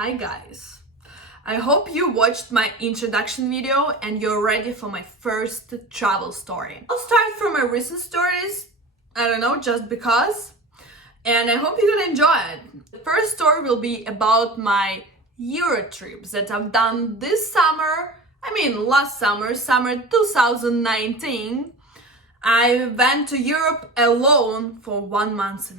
Hi guys, I hope you watched my introduction video and you're ready for my first travel story. I'll start from my recent stories, I don't know, just because, and I hope you're gonna enjoy it. The first story will be about my Euro trips that I've done this summer, last summer, summer 2019. I went to Europe alone for 1.5 months.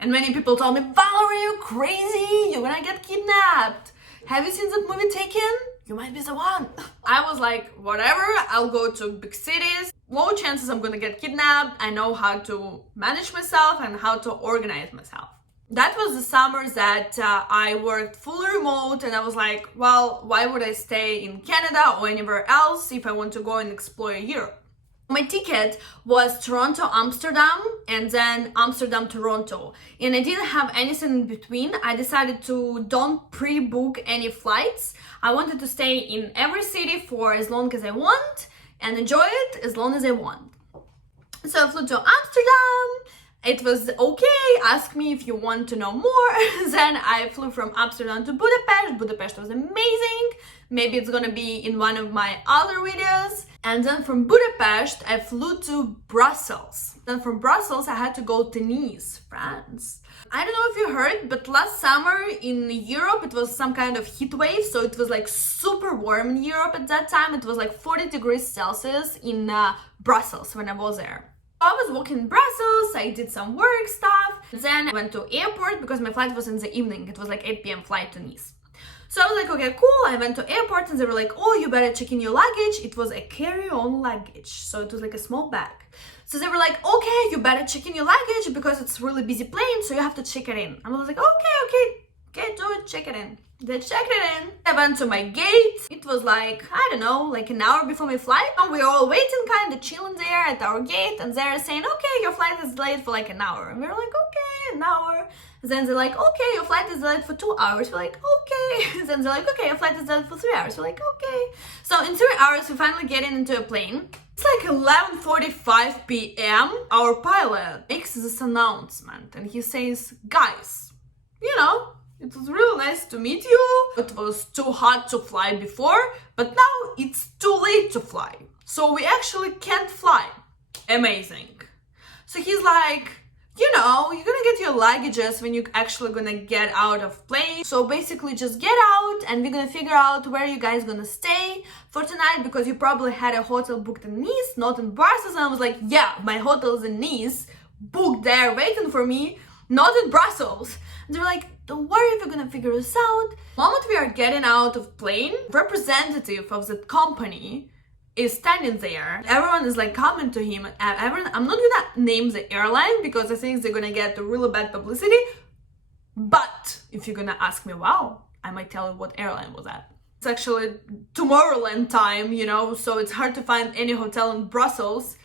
And many people told me, Valerie, you're crazy, you're gonna get kidnapped. Have you seen that movie Taken? You might be the one. I was like, whatever, I'll go to big cities. Low chances I'm gonna get kidnapped. I know how to manage myself and how to organize myself. That was the summer that I worked fully remote, and I was like, well, why would I stay in Canada or anywhere else if I want to go and explore Europe? My ticket was Toronto-Amsterdam and then Amsterdam-Toronto, and I didn't have anything in between. I decided to don't pre-book any flights. I wanted to stay in every city for as long as I want and enjoy it as long as I want. So I flew to Amsterdam. It was okay. Ask me if you want to know more. Then I flew from Amsterdam to Budapest. Budapest was amazing. Maybe it's gonna be in one of my other videos. And then from Budapest, I flew to Brussels. Then from Brussels, I had to go to Nice, France. I don't know if you heard, but last summer in Europe, it was some kind of heat wave. So it was like super warm in Europe at that time. It was like 40 degrees Celsius in Brussels when I was there. I was walking in Brussels, I did some work stuff. Then I went to airport because my flight was in the evening. It was like 8 p.m. flight to Nice. So I was like, okay, cool. I went to airport and they were like, oh, you better check in your luggage. It was a carry-on luggage. So it was like a small bag. So they were like, okay, you better check in your luggage because it's a really busy plane. So you have to check it in. And I was like, okay, do it, check it in. They checked it in. I went to my gate. It was like, I don't know, like an hour before my flight. We were all waiting, kind of chilling there at our gate. And they're saying, okay, your flight is delayed for like an hour. And we were like, okay, an hour. Then they're like, okay, your flight is delayed for 2 hours. We're like, okay. Then they're like, okay, your flight is delayed for 3 hours. We're like, okay. So in 3 hours, we finally get into a plane. It's like 11:45 p.m. Our pilot makes this announcement and he says, guys, it was really nice to meet you. It was too hot to fly before, but now it's too late to fly. So we actually can't fly. Amazing. So he's like, you're gonna get your luggages when you're actually gonna get out of plane. So basically just get out and we're gonna figure out where you guys gonna stay for tonight because you probably had a hotel booked in Nice, not in Brussels. And I was like, yeah, my hotel's in Nice, booked there, waiting for me, not in Brussels. And they were like, don't worry, we're gonna figure this out. The moment we are getting out of plane, representative of the company is standing there. Everyone is like coming to him. I'm not gonna name the airline because I think they're gonna get really bad publicity. But if you're gonna ask me, well, I might tell you what airline was that. It's actually Tomorrowland time, so it's hard to find any hotel in Brussels.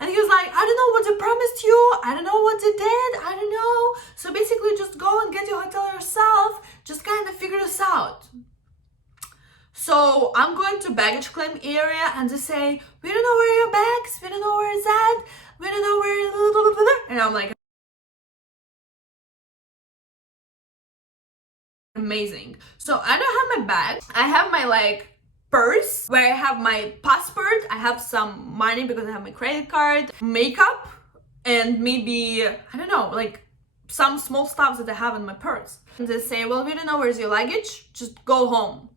And he was like, I don't know what they promised you. I don't know what they did. I don't know. So basically just go and get your hotel yourself. Just kind of figure this out. So I'm going to baggage claim area and they say, we don't know where your bags, we don't know where it's at, we don't know where, and I'm like, amazing. So I don't have my bag. I have my purse where I have my passport. I have some money because I have my credit card, makeup, and maybe, I don't know, some small stuff that I have in my purse. And they say, well, we don't know where's your luggage, just go home.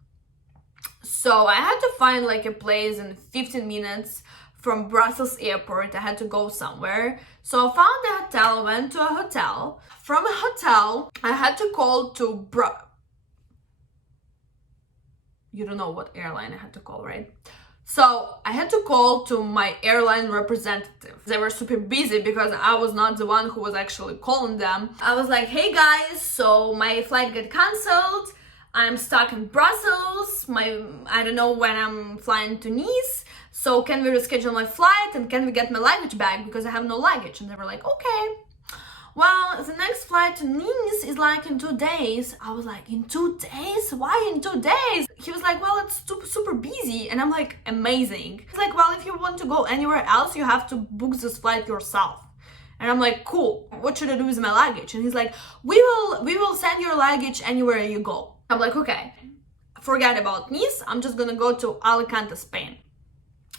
So I had to find a place in 15 minutes from Brussels airport. I had to go somewhere. So I found a hotel, went to a hotel. From a hotel, I had to call to you don't know what airline I had to call, right? So I had to call to my airline representative. They were super busy because I was not the one who was actually calling them. I was like, hey guys, so my flight got canceled. I'm stuck in Brussels. I don't know when I'm flying to Nice. So can we reschedule my flight and can we get my luggage back because I have no luggage? And they were like, okay. Well, the next flight to Nice is in 2 days. I was like, in 2 days? Why in 2 days? He was like, well, it's super busy. And I'm like, amazing. He's like, well, if you want to go anywhere else, you have to book this flight yourself. And I'm like, cool, what should I do with my luggage? And he's like, we will send your luggage anywhere you go. I'm like, okay, forget about Nice, I'm just gonna go to Alicante, Spain.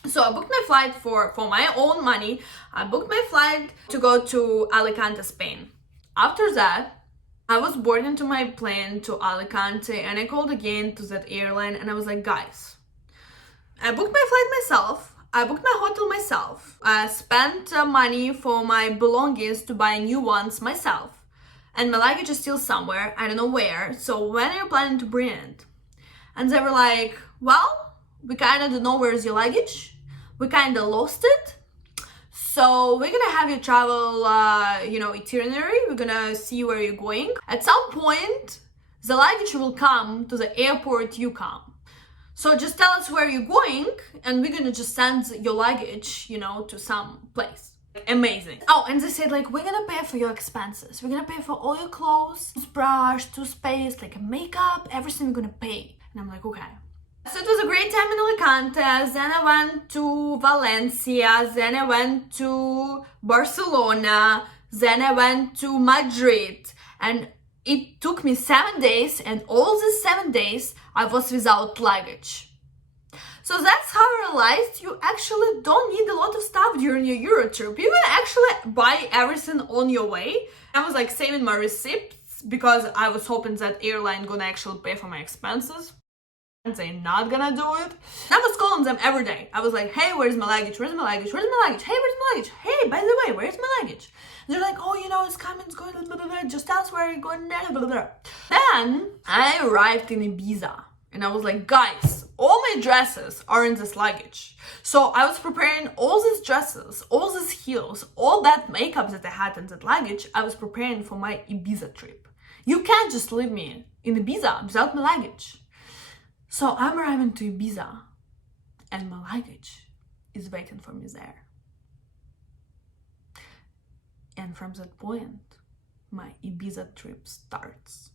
So I booked my flight for my own money. I booked my flight to go to Alicante, Spain. After that, I was boarding into my plane to Alicante, and I called again to that airline, and I was like, guys, I booked my flight myself, I booked my hotel myself, I spent money for my belongings to buy new ones myself, and my luggage is still somewhere, I don't know where, so when are you planning to bring it? And they were like, well, we kind of don't know where's your luggage, we kind of lost it, so we're gonna have you travel, itinerary, we're gonna see where you're going. At some point, the luggage will come to the airport you come. So just tell us where you're going, and we're gonna just send your luggage, to some place. Amazing. Oh, and they said, like, we're gonna pay for your expenses. We're gonna pay for all your clothes, toothbrush, toothpaste, like makeup, everything we're gonna pay. And I'm like, okay. So it was a great time in Alicante. Then I went to Valencia. Then I went to Barcelona. Then I went to Madrid. And it took me 7 days, and all these 7 days I was without luggage. So that's how I realized you actually don't need a lot of stuff during your Euro trip. You can actually buy everything on your way. I was like saving my receipts because I was hoping that airline gonna actually pay for my expenses. And they're not gonna do it. I was calling them every day. I was like, hey, where's my luggage? Where's my luggage? Where's my luggage? Hey, where's my luggage? Hey, by the way, where's my luggage? And they're like, oh, it's coming, it's going, blah, blah, blah. Just tell us where you're going, blah, blah, blah. Then I arrived in Ibiza, and I was like, guys, all my dresses are in this luggage. So I was preparing all these dresses, all these heels, all that makeup that I had in that luggage. I was preparing for my Ibiza trip. You can't just leave me in Ibiza without my luggage. So I'm arriving to Ibiza, and my luggage is waiting for me there. And from that point, my Ibiza trip starts.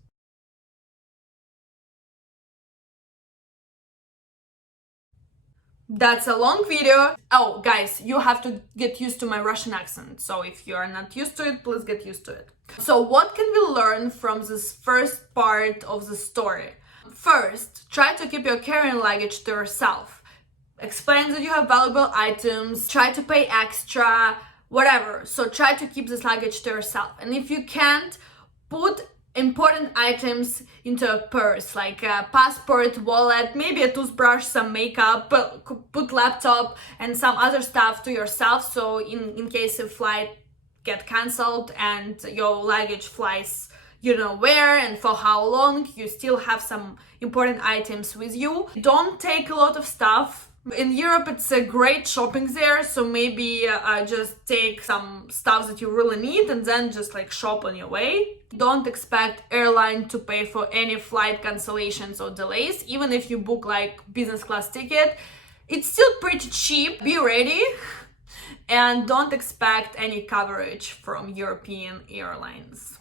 That's a long video. Oh, guys, you have to get used to my Russian accent. So if you are not used to it, please get used to it. So what can we learn from this first part of the story? First, try to keep your carrying luggage to yourself. Explain that you have valuable items, try to pay extra, whatever. So try to keep this luggage to yourself. And if you can't, put important items into a purse, like a passport, wallet, maybe a toothbrush, some makeup, put laptop and some other stuff to yourself. So in case a flight get cancelled and your luggage flies where and for how long, you still have some important items with you. Don't take a lot of stuff. In Europe, it's a great shopping there, so maybe just take some stuff that you really need and then just like shop on your way. Don't expect airline to pay for any flight cancellations or delays. Even if you book like business class ticket, it's still pretty cheap. Be ready. And don't expect any coverage from European airlines.